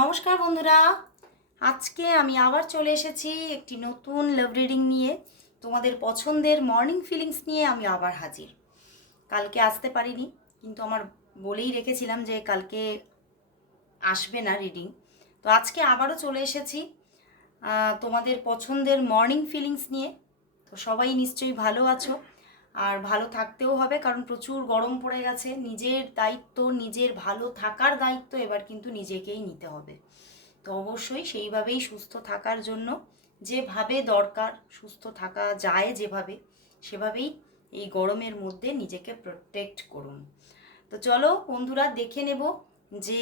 নমস্কার বন্ধুরা। আজকে আমি আবার চলে এসেছি একটি নতুন লাভ রিডিং নিয়ে। তোমাদের পছন্দের মর্নিং ফিলিংস নিয়ে আমি আবার হাজির। কালকে আসতে পারিনি, কিন্তু আমার বলেই রেখেছিলাম যে কালকে আসবে না রিডিং তো আজকে আবারও চলে এসেছি তোমাদের পছন্দের মর্নিং ফিলিংস নিয়ে। তো সবাই নিশ্চয়ই ভালো আছো। আর ভালো থাকতেও হবে, কারণ প্রচুর গরম পড়ে গেছে। নিজের দায়িত্ব, নিজের ভালো থাকার দায়িত্ব এবার কিন্তু নিজেকেই নিতে হবে। তো অবশ্যই সেইভাবেই সুস্থ থাকার জন্য যেভাবে দরকার, সুস্থ থাকা যায় যেভাবে, সেভাবেই এই গরমের মধ্যে নিজেকে প্রোটেক্ট করুন। তো চলো বন্ধুরা, দেখে নেব যে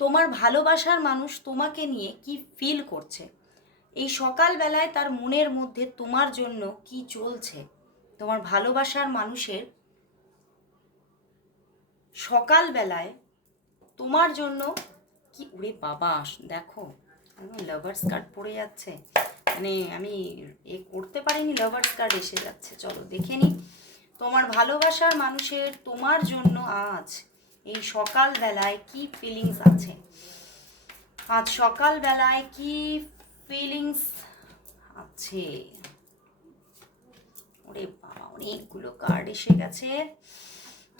তোমার ভালোবাসার মানুষ তোমাকে নিয়ে কি ফিল করছে। এই সকালবেলায় তার মনের মধ্যে তোমার জন্য কি চলছে? তোমার ভালোবাসার মানুষের সকালবেলায় তোমার জন্য কি উড়ে বাবা, দেখো, আমি লাভার্স কার্ড পড়ে যাচ্ছে। মানে আমি এ করতে পারিনি লাভার্স কার্ড এসে যাচ্ছে। চলো, দেখে নি। তোমার ভালোবাসার মানুষের তোমার জন্য আজ এই সকালবেলায় কি ফিলিংস আছে? আজ সকালবেলায় কি ফিলিংস আছে? ওরে বাবা, অনেকগুলো কার্ড এসে গেছে।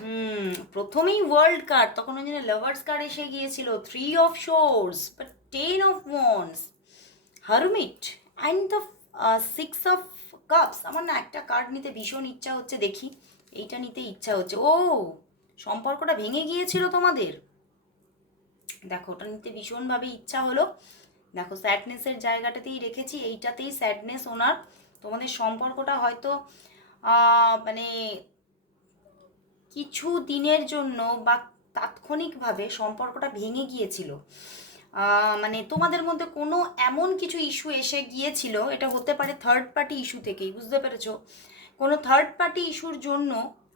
হুম প্রথমেই ওয়ার্ল্ড কার্ড তখন ওই জন্য লাভার্স কার্ড এসে গিয়েছিল three of swords but ten of wands hermit and the six of cups আমার না একটা কার্ড নিতে ভীষণ ইচ্ছা হচ্ছে, দেখি, এইটা নিতে ইচ্ছা হচ্ছে। ও, সম্পর্কটা ভেঙে গিয়েছিল তোমাদের? দেখো, ওটা নিতে ভীষণভাবে ইচ্ছা হলো। দেখো স্যাডনেসের জায়গাটাতেই রেখেছি, এইটাতেই স্যাডনেস ওনার তোমাদের সম্পর্কটা হয়তো মানে কিছু দিনের জন্য বা তাৎক্ষণিকভাবে সম্পর্কটা ভেঙে গিয়েছিল। মানে তোমাদের মধ্যে কোনো এমন কিছু ইস্যু এসে গিয়েছিল, এটা হতে পারে থার্ড পার্টি ইস্যু থেকেই, বুঝতে পেরেছ? কোনো থার্ড পার্টি ইস্যুর জন্য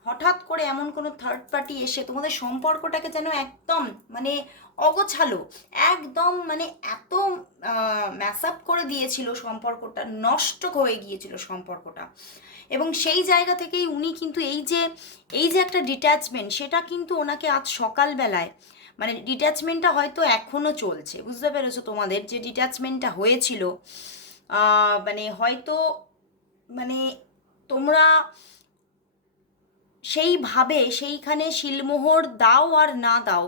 হঠাৎ করে এমন কোনো থার্ড পার্টি এসে তোমাদের সম্পর্কটাকে যেন একদম মানে অগোছালো, একদম মানে এত ম্যাস আপ করে দিয়েছিল সম্পর্কটা, নষ্ট হয়ে গিয়েছিল সম্পর্কটা। এবং সেই জায়গা থেকেই উনি কিন্তু এই যে এই যে একটা ডিট্যাচমেন্ট সেটা কিন্তু ওনাকে আজ সকালবেলায় মানে ডিট্যাচমেন্টটা হয়তো এখনও চলছে, বুঝতে পেরেছ তোমাদের যে ডিট্যাচমেন্টটা হয়েছিল। মানে হয়তো মানে তোমরা সেইভাবে সেইখানে শিলমোহর দাও আর না দাও,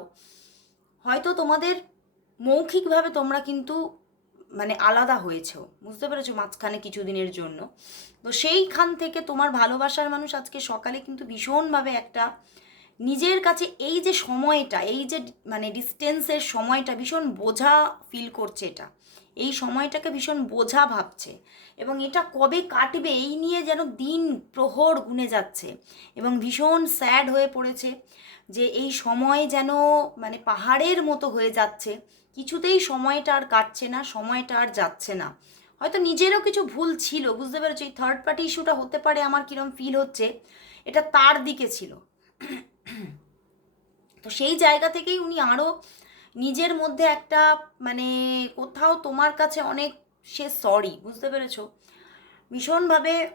হয়তো তোমাদের মৌখিকভাবে তোমরা কিন্তু মানে আলাদা হয়েছেও বুঝতে পেরেছ মাঝখানে কিছুদিনের জন্য। তো সেইখান থেকে তোমার ভালোবাসার মানুষ আজকে সকালে কিন্তু ভীষণভাবে একটা নিজের কাছে এই যে সময়টা, এই যে মানে ডিস্টেন্সের সময়টা ভীষণ বোঝা ফিল করছে এটা। এই সময়টাকে ভীষণ বোঝা ভাবছে এবং এটা কবে কাটবে এই নিয়ে যেন দিন প্রহর গুনে যাচ্ছে এবং ভীষণ স্যাড হয়ে পড়েছে যে এই সময় যেন মানে পাহাড়ের মতো হয়ে যাচ্ছে। কিছুতেই সময়টা আর কাটছে না, সময়টা আর যাচ্ছে না। হয়তো নিজেরও কিছু ভুল ছিল, বুঝতে পেরেছ? এই থার্ড পার্টি ইস্যুটা হতে পারে আমার কীরকম ফিল হচ্ছে, এটা তার দিকে ছিল। তো সেই জায়গা থেকেই উনি আরও নিজের মধ্যে একটা মানে কোথাও তোমার কাছে অনেক, সে সরি বুঝতে পেরেছ? ভীষণভাবে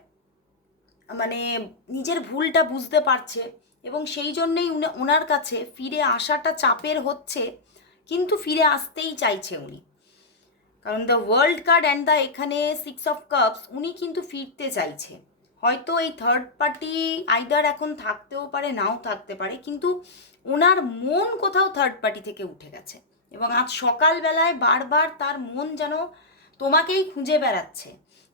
মানে নিজের ভুলটা বুঝতে পারছে এবং সেই জন্যেই উনি- ওনার কাছে ফিরে আসাটা চাপের হচ্ছে, কিন্তু ফিরে আসতেই চাইছে উনি। কারণ the world card and the এখানে সিক্স অফ কাপস উনি কিন্তু ফিরতে চাইছে। হয়তো এই থার্ড পার্টি আইদার এখন থাকতেও পারে, নাও থাকতে পারে, কিন্তু ওনার মন কোথাও থার্ড পার্টি থেকে উঠে গেছে। এবং আজ সকালবেলায় বারবার তার মন যেন তোমাকেই খুঁজে বেড়াচ্ছে।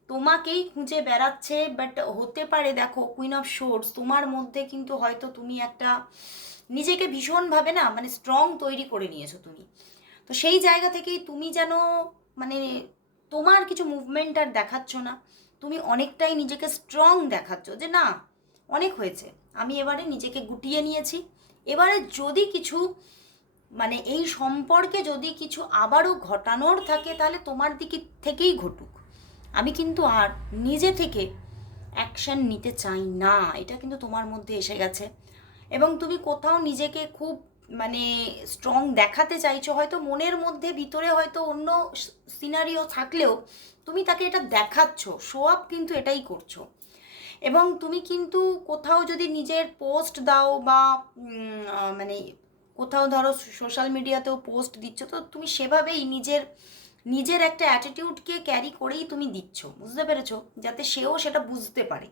তোমাকেই খুঁজে বেড়াচ্ছে বাট হতে পারে দেখো কুইন অফ শোর্স তোমার মধ্যে কিন্তু হয়তো তুমি একটা নিজেকে ভীষণভাবে না মানে স্ট্রং তৈরি করে নিয়েছো তুমি। তো সেই জায়গা থেকেই তুমি যেন মানে তোমার কিছু মুভমেন্ট আর দেখাচ্ছ না। তুমি অনেকটাই নিজেকে স্ট্রং দেখাচ্ছ যে না, অনেক হয়েছে। আমি এবারে নিজেকে গুটিয়ে নিয়েছি। এবারে যদি কিছু মানে এই সম্পর্কে যদি কিছু আবারও ঘটানোর থাকে, তাহলে তোমার দিকে থেকেই ঘটুক। আমি কিন্তু আর নিজে থেকে অ্যাকশন নিতে চাই না। এটা কিন্তু তোমার মধ্যে এসে গেছে। এবং তুমি কোথাও নিজেকে খুব মানে স্ট্রং দেখাতে চাইছো, হয়তো মনের মধ্যে, ভিতরে হয়তো অন্য সিনারিও থাকলেও তুমি তাকে এটা দেখাচ্ছ শো আপ কিন্তু এটাই করছ। এবং তুমি কিন্তু কোথাও যদি নিজের পোস্ট দাও বা মানে কোথাও ধরো সোশ্যাল মিডিয়াতেও পোস্ট দিচ্ছ, তো তুমি সেভাবেই নিজের নিজের একটা অ্যাটিটিউডকে ক্যারি করেই তুমি দিচ্ছ, বুঝতে পেরেছ? যাতে সেও সেটা বুঝতে পারে।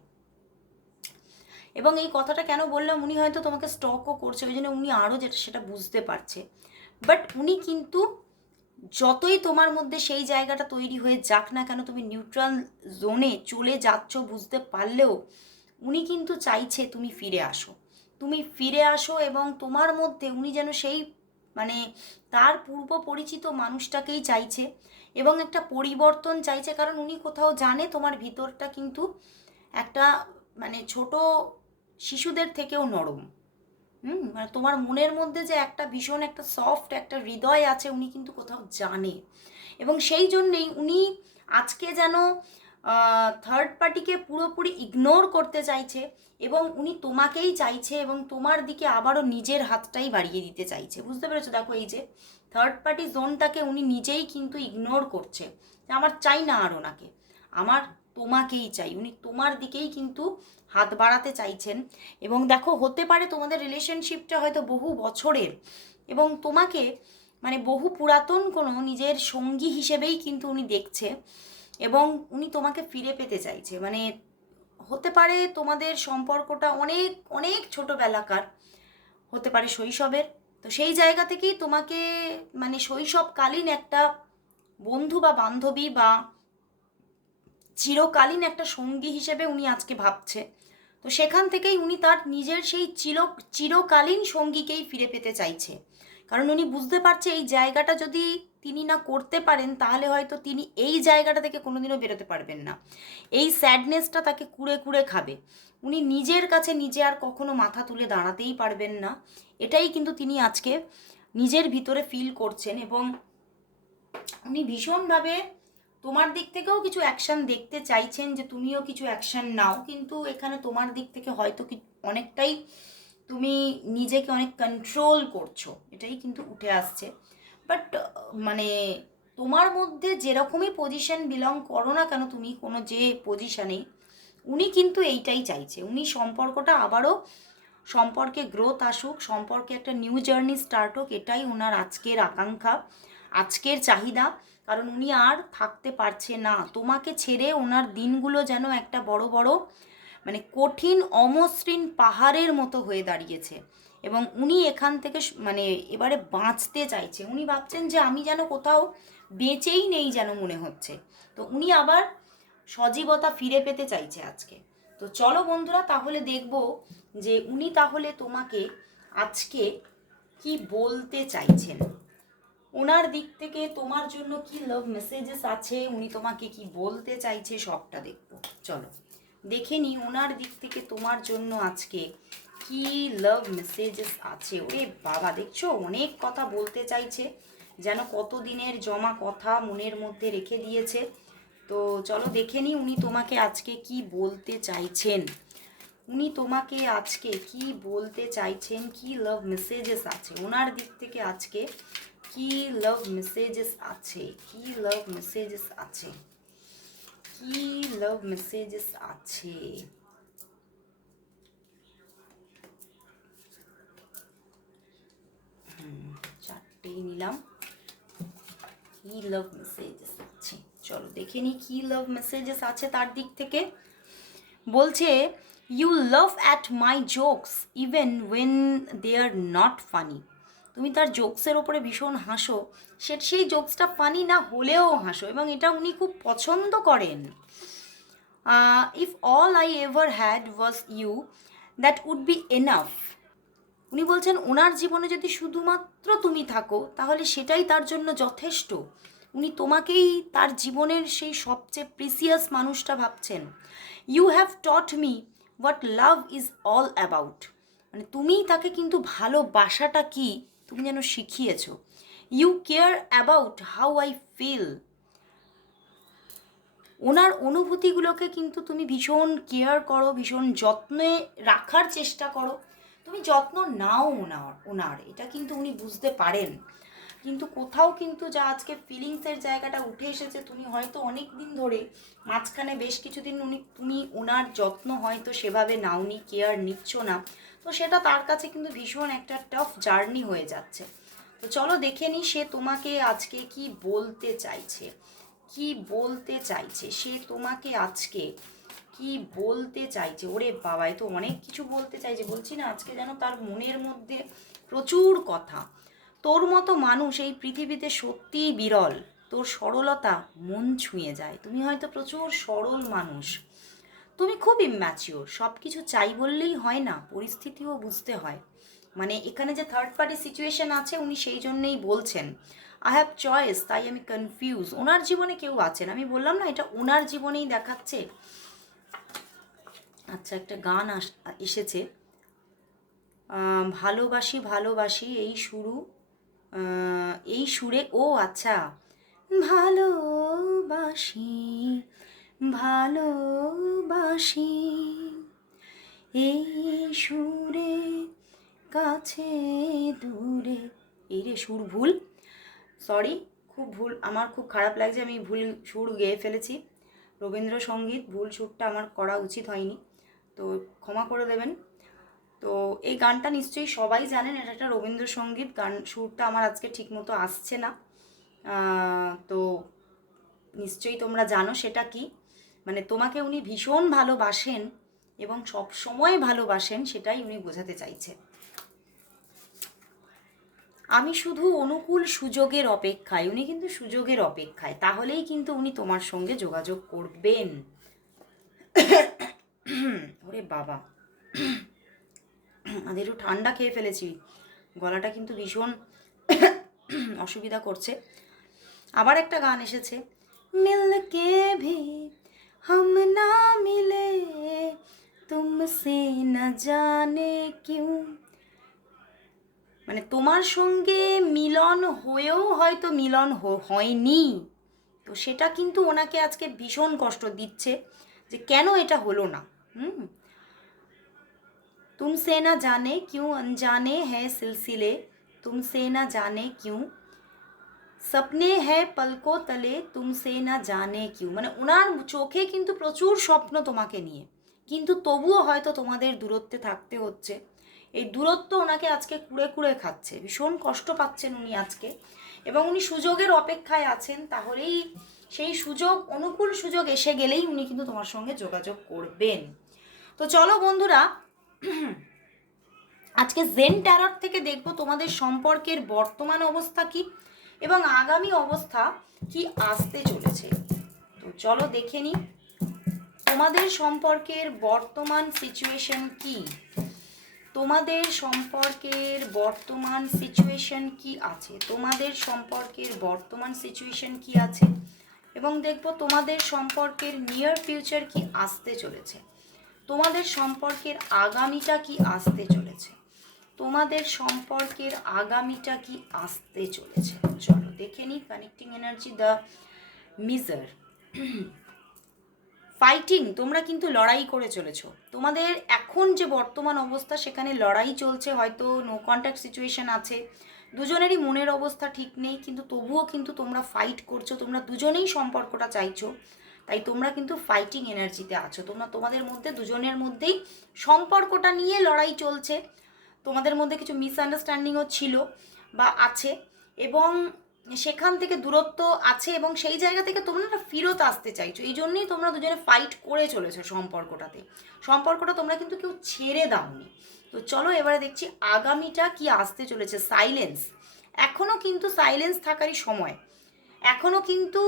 এবং এই কথাটা কেন বললাম, উনি হয়তো তোমাকে স্টকও করছে, ওই জন্য উনি আরও যেটা, সেটা বুঝতে পারছে। বাট উনি কিন্তু যতই তোমার মধ্যে সেই জায়গাটা তৈরি হয়ে যাক না কেন, তুমি নিউট্রাল জোনে চলে যাচ্ছ বুঝতে পারলেও, উনি কিন্তু চাইছে তুমি ফিরে আসো। তুমি ফিরে আসো এবং তোমার মধ্যে উনি যেন সেই মানে তার পূর্ব পরিচিত মানুষটাকেই চাইছে এবং একটা পরিবর্তন চাইছে। কারণ উনি কোথাও জানে তোমার ভিতরটা কিন্তু একটা মানে ছোট শিশুদের থেকেও নরম। হুম মানে তোমার মনের মধ্যে যে একটা ভীষণ, একটা সফট একটা হৃদয় আছে উনি কিন্তু কোথাও জানে। এবং সেই জন্যেই উনি আজকে যেন থার্ড পার্টিকে পুরোপুরি ইগনোর করতে চাইছে এবং উনি তোমাকেই চাইছে এবং তোমার দিকে আবারও নিজের হাতটাই বাড়িয়ে দিতে চাইছে। বুঝতে পেরেছ? দেখো এই যে থার্ড পার্টি জোনটাকে উনি নিজেই কিন্তু ইগনোর করছে। আমার চাই না আর ওনাকে। আমার তোমাকেই চাই। উনি তোমার দিকেই কিন্তু হাত বাড়াতে চাইছেন। এবং দেখো, হতে পারে তোমাদের রিলেশনশিপটা হয়তো বহু বছরের। এবং তোমাকে মানে বহু পুরাতন কোনো নিজের সঙ্গী হিসেবেই কিন্তু উনি দেখছে। এবং উনি তোমাকে ফিরে পেতে চাইছে। মানে হতে পারে তোমাদের সম্পর্কটা অনেক অনেক ছোটোবেলাকার। হতে পারে শৈশবের। তো সেই জায়গা থেকেই তোমাকে মানে শৈশবকালীন একটা বন্ধু বা বান্ধবী বা চিরকালীন একটা সঙ্গী হিসেবে উনি আজকে ভাবছে। তো সেখান থেকেই উনি তার নিজের সেই চির, চিরকালীন সঙ্গীকেই ফিরে পেতে চাইছে। কারণ উনি বুঝতে পারছে এই জায়গাটা যদি তিনি না করতে পারেন, তাহলে হয়তো তিনি এই জায়গাটা থেকে কোনোদিনও বেরোতে পারবেন না। এই স্যাডনেসটা তাকে কুড়ে কুড়ে খাবে। উনি নিজের কাছে নিজে আর কখনো মাথা তুলে দাঁড়াতেই পারবেন না। এটাই কিন্তু তিনি আজকে নিজের ভিতরে ফিল করছেন এবং উনি ভীষণভাবে তোমার দিক থেকেও কিছু অ্যাকশান দেখতে চাইছেন যে তুমিও কিছু অ্যাকশান নাও, কিন্তু এখানে তোমার দিক থেকে হয়তো কি অনেকটাই তুমি নিজেকে অনেক কন্ট্রোল করছ, এটাই কিন্তু উঠে আসছে। বাট মানে তোমার মধ্যে যেরকমই পজিশন বিলং করো না কেন, তুমি কোনো যে পজিশানে উনি কিন্তু এইটাই চাইছে। উনি সম্পর্কটা আবারও সম্পর্কে গ্রোথ আসুক, সম্পর্কে একটা নিউ জার্নি স্টার্ট হোক, এটাই ওনার আজকের আকাঙ্ক্ষা, আজকের চাহিদা। কারণ উনি আর থাকতে পারছে না। তোমাকে ছেড়ে ওনার দিনগুলো যেন একটা বড় বড় মানে কঠিন, অমসৃণ পাহাড়ের মতো হয়ে দাঁড়িয়েছে। এবং উনি এখান থেকে মানে এবারে বাঁচতে চাইছে। উনি ভাবছেন যে আমি যেন কোথাও বেঁচেই নেই যেন মনে হচ্ছে। তো উনি আবার সজীবতা ফিরে পেতে চাইছে আজকে। তো চলো বন্ধুরা, তাহলে দেখব যে উনি তাহলে তোমাকে আজকে কি বলতে চাইছেন। ওনার দিক থেকে তোমার জন্য কি লাভ মেসেজেস আছে, উনি তোমাকে কি বলতে চাইছে সবটা দেখব। চলো, দেখে নি ওনার দিক থেকে তোমার জন্য আজকে কি লাভ মেসেজেস আছে। ওরে বাবা, দেখছ? অনেক কথা বলতে চাইছে, যেন কতদিনের জমা কথা মনের মধ্যে রেখে দিয়েছে। তো চলো, দেখে নি উনি তোমাকে আজকে কি বলতে চাইছেন। উনি তোমাকে আজকে কি বলতে চাইছেন, কি লাভ মেসেজেস আছে। ওনার দিক থেকে আজকে কি লাভ মেসেজেস আছে? কি লাভ মেসেজেস আছে? কি লাভ মেসেজেস আছে? চারটেই নিলাম। কি লাভ মেসেজেস আছে? চলো দেখে নি কি লাভ মেসেজেস আছে তার দিক থেকে। বলছে you love at my jokes even when they are not funny তুমি তার জোকসের ওপরে ভীষণ হাসো। সে, সেই জোকসটা ফানি না হলেও হাসো এবং এটা উনি খুব পছন্দ করেন। If all I ever had was you that would be enough উনি বলছেন, ওনার জীবনে যদি শুধুমাত্র তুমি থাকো, তাহলে সেটাই তার জন্য যথেষ্ট। উনি তোমাকেই তার জীবনের সেই সবচেয়ে প্রিসিয়াস মানুষটা ভাবছেন। You have taught me what love is all about মানে তুমিই তাকে কিন্তু ভালোবাসাটা কি তুমি যেন শিখিয়েছ। You care about how I feel ওনার অনুভূতিগুলোকে কিন্তু তুমি ভীষণ কেয়ার করো, ভীষণ যত্নে রাখার চেষ্টা করো। তুমি যত্ন নাও ওনার ওনার, এটা কিন্তু উনি বুঝতে পারেন। কিন্তু কোথাও কিন্তু যা আজকে ফিলিংসের জায়গাটা উঠে এসেছে, তুমি হয়তো অনেক দিন ধরে মাঝখানে বেশ কিছুদিন উনি, তুমি ওনার যত্ন হয়তো সেভাবে নাওনি কেয়ার নিচ্ছ না। তো সেটা তার কাছে কিন্তু ভীষণ একটা টফ জার্নি হয়ে যাচ্ছে। তো চলো দেখে নিই সে তোমাকে আজকে কি বলতে চাইছে। কি বলতে চাইছে? সে তোমাকে আজকে কি বলতে চাইছে? ওরে বাবা, এ তো অনেক কিছু বলতে চাইছে। বলছি না, আজকে যেন তার মনের মধ্যে প্রচুর কথা। তোর মতো মানুষ এই পৃথিবীতে সত্যিই বিরল। তোর সরলতা মন ছুঁয়ে যায়। তুমি হয়তো প্রচুর সরল মানুষ। তুমি খুব ইম্যাচিওর সব কিছু চাই বললেই হয় না, পরিস্থিতিও বুঝতে হয়। মানে এখানে যে থার্ড পার্টি সিচুয়েশন আছে, উনি সেই জন্যেই বলছেন। আই হ্যাভ চয়েস তাই আমি কনফিউজ ওনার জীবনে কেউ আছেন, আমি বললাম না, এটা ওনার জীবনেই দেখাচ্ছে। আচ্ছা একটা গান আস, এসেছে। ভালোবাসি ভালোবাসি, এই শুরু এই সুরে, ও আচ্ছা। ভালোবাসি ভালোবাসি। এই সুরে কাছে দূরে। এই রে সুর, ভুল? সরি খুব ভুল। আমার খুব খারাপ লাগছে, আমি ভুল সুর গেয়ে ফেলেছি। রবীন্দ্রসঙ্গীত, ভুল সুরটা আমার করা উচিত হয়নি। তো ক্ষমা করে দেবেন। তো এই গানটা নিশ্চয়ই সবাই জানেন, এটা একটা রবীন্দ্রসঙ্গীত। গান, সুরটা আমার আজকে ঠিকমতো আসছে না। তো নিশ্চয়ই তোমরা জানো সেটা কি। মানে তোমাকে উনি ভীষণ ভালোবাসেন এবং সব সময় ভালোবাসেন সেটাই উনি বোঝাতে চাইছে। আমি শুধু অনুকূল সুযোগের অপেক্ষায়, উনি কিন্তু সুযোগের অপেক্ষায়, তাহলেই কিন্তু উনি তোমার সঙ্গে যোগাযোগ করবেন। ওরে বাবা। আজ একটু ঠান্ডা খেয়ে ফেলেছি। গলাটা কিন্তু ভীষণ অসুবিধা করছে। আবার একটা গান এসেছে, মিলকে ভি हम ना मिले तुमसे न जाने क्यों মানে তোমার সঙ্গে মিলন হয়েও হয়তো মিলন হ- হয়নি তো সেটা কিন্তু ওনাকে আজকে ভীষণ কষ্ট দিচ্ছে যে কেন এটা হলো না হুম तुमसे न जाने क्यों अनजाने हैं सिलसिले तुमसे न जाने क्यों স্বপ্নে হ্যাঁ পলকো তলে তুমসে না জানে কিউ মানে ওনার চোখে কিন্তু প্রচুর স্বপ্ন তোমাকে নিয়ে কিন্তু তবুও হয়তো তোমাদের দূরত্বে থাকতে হচ্ছে। এই দূরত্ব ওনাকে আজকে কুড়ে কুড়ে খাচ্ছে। ভীষণ কষ্ট পাচ্ছেন উনি আজকে। এবং উনি সুযোগের অপেক্ষায় আছেন, তাহলেই সেই সুযোগ, অনুকূল সুযোগ এসে গেলেই উনি কিন্তু তোমার সঙ্গে যোগাযোগ করবেন। তো চলো বন্ধুরা, আজকে জেন ট্যারট থেকে দেখব তোমাদের সম্পর্কের বর্তমান অবস্থা কি। এবং আগামী অবস্থা কি আসতে চলেছে? তো চলো দেখে নিই। তোমাদের সম্পর্কের বর্তমান সিচুয়েশন কি? তোমাদের সম্পর্কের বর্তমান সিচুয়েশন কি আছে? তোমাদের সম্পর্কের বর্তমান সিচুয়েশন কি আছে? এবং দেখব তোমাদের সম্পর্কের নিয়ার ফিউচার কি আসতে চলেছে? তোমাদের সম্পর্কের আগামীটা কি আসতে চলেছে? তোমাদের সম্পর্কের আগামীটা কি আসতে চলেছে? চলো, দেখে নিই connecting energy the miser fighting তোমরা কিন্তু লড়াই করে চলেছো। তোমাদের এখন যে বর্তমান অবস্থা, সেখানে লড়াই চলছে, হয়তো নো কন্ট্যাক্ট সিচুয়েশন আছে। দুজনেরই মনের অবস্থা ঠিক নেই, কিন্তু তবুও কিন্তু তোমরা ফাইট করছ, তোমরা দুজনেই সম্পর্কটা চাইছো। তাই তোমরা কিন্তু ফাইটিং এনার্জিতে আছো। তোমরা তোমাদের মধ্যে, দুজনের মধ্যেই সম্পর্কটা নিয়ে লড়াই চলছে। তোমাদের মধ্যে কিছু মিসআন্ডারস্ট্যান্ডিংও ছিল বা আছে এবং সেখান থেকে দূরত্ব আছে এবং সেই জায়গা থেকে তোমরা না ফিরত আসতে চাইছো। এই জন্যই তোমরা দুজনে ফাইট করে চলেছো সম্পর্কটাতে। সম্পর্কটা তোমরা কিন্তু কেউ ছেড়ে দাওনি। তো চলো এবারে দেখছি আগামীটা কি আসতে চলেছে। সাইলেন্স এখনও কিন্তু সাইলেন্স থাকারই সময়। এখনও কিন্তু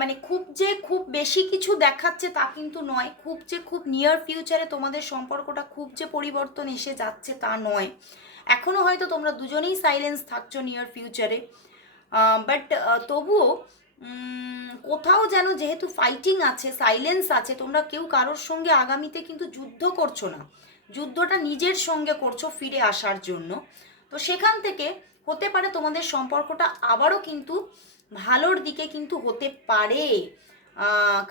মানে খুব যে খুব বেশি কিছু দেখাচ্ছে তা কিন্তু নয়। খুব যে খুব নিয়ার ফিউচারে তোমাদের সম্পর্কটা খুব যে পরিবর্তন এসে যাচ্ছে তা নয়। এখনও হয়তো তোমরা দুজনেই সাইলেন্স থাকছো নিয়ার ফিউচারে বাট তবুও কোথাও যেন যেহেতু ফাইটিং আছে সাইলেন্স আছে, তোমরা কেউ কারোর সঙ্গে আগামীতে কিন্তু যুদ্ধ করছ না। যুদ্ধটা নিজের সঙ্গে করছ ফিরে আসার জন্য। তো সেখান থেকে হতে পারে তোমাদের সম্পর্কটা আবারও কিন্তু ভালোর দিকে কিন্তু হতে পারে।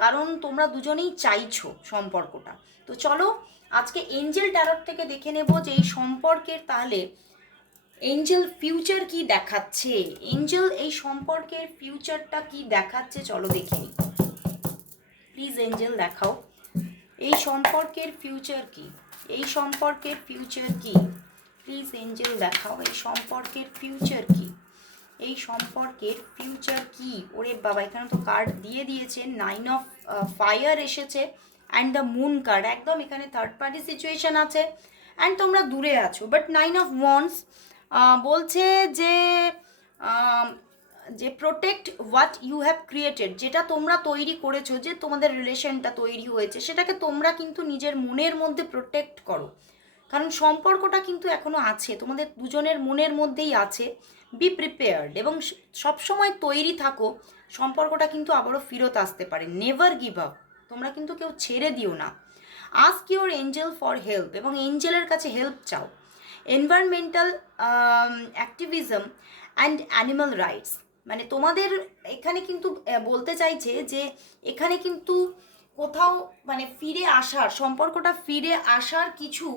কারণ তোমরা দুজনেই চাইছো সম্পর্কটা। তো চলো, আজকে এঞ্জেল ট্যারট থেকে দেখে নেব যে এই সম্পর্কের তাহলে এঞ্জেল ফিউচার কি দেখাচ্ছে? এঞ্জেল এই সম্পর্কের ফিউচারটা কি দেখাচ্ছে? চলো দেখে নিই প্লিজ এঞ্জেল দেখাও। এই সম্পর্কের ফিউচার কি? এই সম্পর্কের ফিউচার কি? প্লিজ এঞ্জেল দেখাও। এই সম্পর্কের ফিউচার কি? এই সম্পর্কের ফিউচার কি? ওরে বাবা, এখানে তো কার্ড দিয়ে দিয়েছে নাইন অফ ফায়ার এসেছে অ্যান্ড দ্য মুন কার্ড একদম এখানে থার্ড পার্টি সিচুয়েশন আছে অ্যান্ড তোমরা দূরে আছো বাট নাইন অফ ওয়ান্স বলছে যে যে protect what you have created যেটা তোমরা তৈরি করেছ, যে তোমাদের রিলেশনটা তৈরি হয়েছে, সেটাকে তোমরা কিন্তু নিজের মনের মধ্যে প্রোটেক্ট করো। কারণ সম্পর্কটা কিন্তু এখনও আছে, তোমাদের দুজনের মনের মধ্যেই আছে। বি প্রিপেয়ার্ড এবং সবসময় তৈরি থাকো। সম্পর্কটা কিন্তু আবারও ফেরত আসতে পারে। নেভার গিভ আপ তোমরা কিন্তু কেউ ছেড়ে দিও না। Ask your angel for help এবং এঞ্জেলের কাছে হেল্প চাও। Environmental activism and animal rights মানে তোমাদের এখানে কিন্তু বলতে চাইছে যে এখানে কিন্তু কোথাও মানে ফিরে আসার, সম্পর্কটা ফিরে আসার কিছু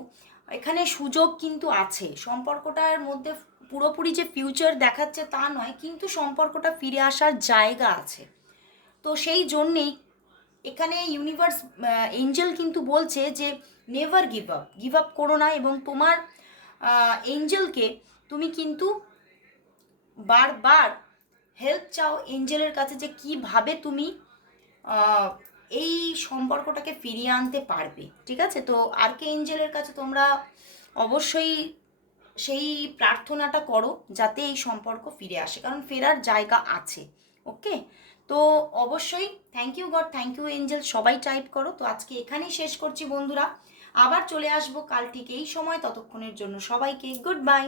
এখানে সুযোগ কিন্তু আছে। সম্পর্কটার মধ্যে পুরোপুরি যে ফিউচার দেখাচ্ছে তা নয়, কিন্তু সম্পর্কটা ফিরে আসার জায়গা আছে। তো সেই জন্যেই এখানে ইউনিভার্স এঞ্জেল কিন্তু বলছে যে never give up give up করো না এবং তোমার এঞ্জেলকে তুমি কিন্তু বারবার হেল্প চাও এঞ্জেলের কাছে যে কীভাবে তুমি এই সম্পর্কটাকে ফিরিয়ে আনতে পারবে। ঠিক আছে? তো আর কে এঞ্জেলের কাছে তোমরা অবশ্যই সেই প্রার্থনাটা করো যাতে এই সম্পর্ক ফিরে আসে, কারণ ফেরার জায়গা আছে ওকে তো অবশ্যই thank you God thank you angel সবাই টাইপ করো। তো আজকে এখানেই শেষ করছি বন্ধুরা। আবার চলে আসব কাল ঠিক এই সময়, ততক্ষণের জন্য সবাইকে গুড বাই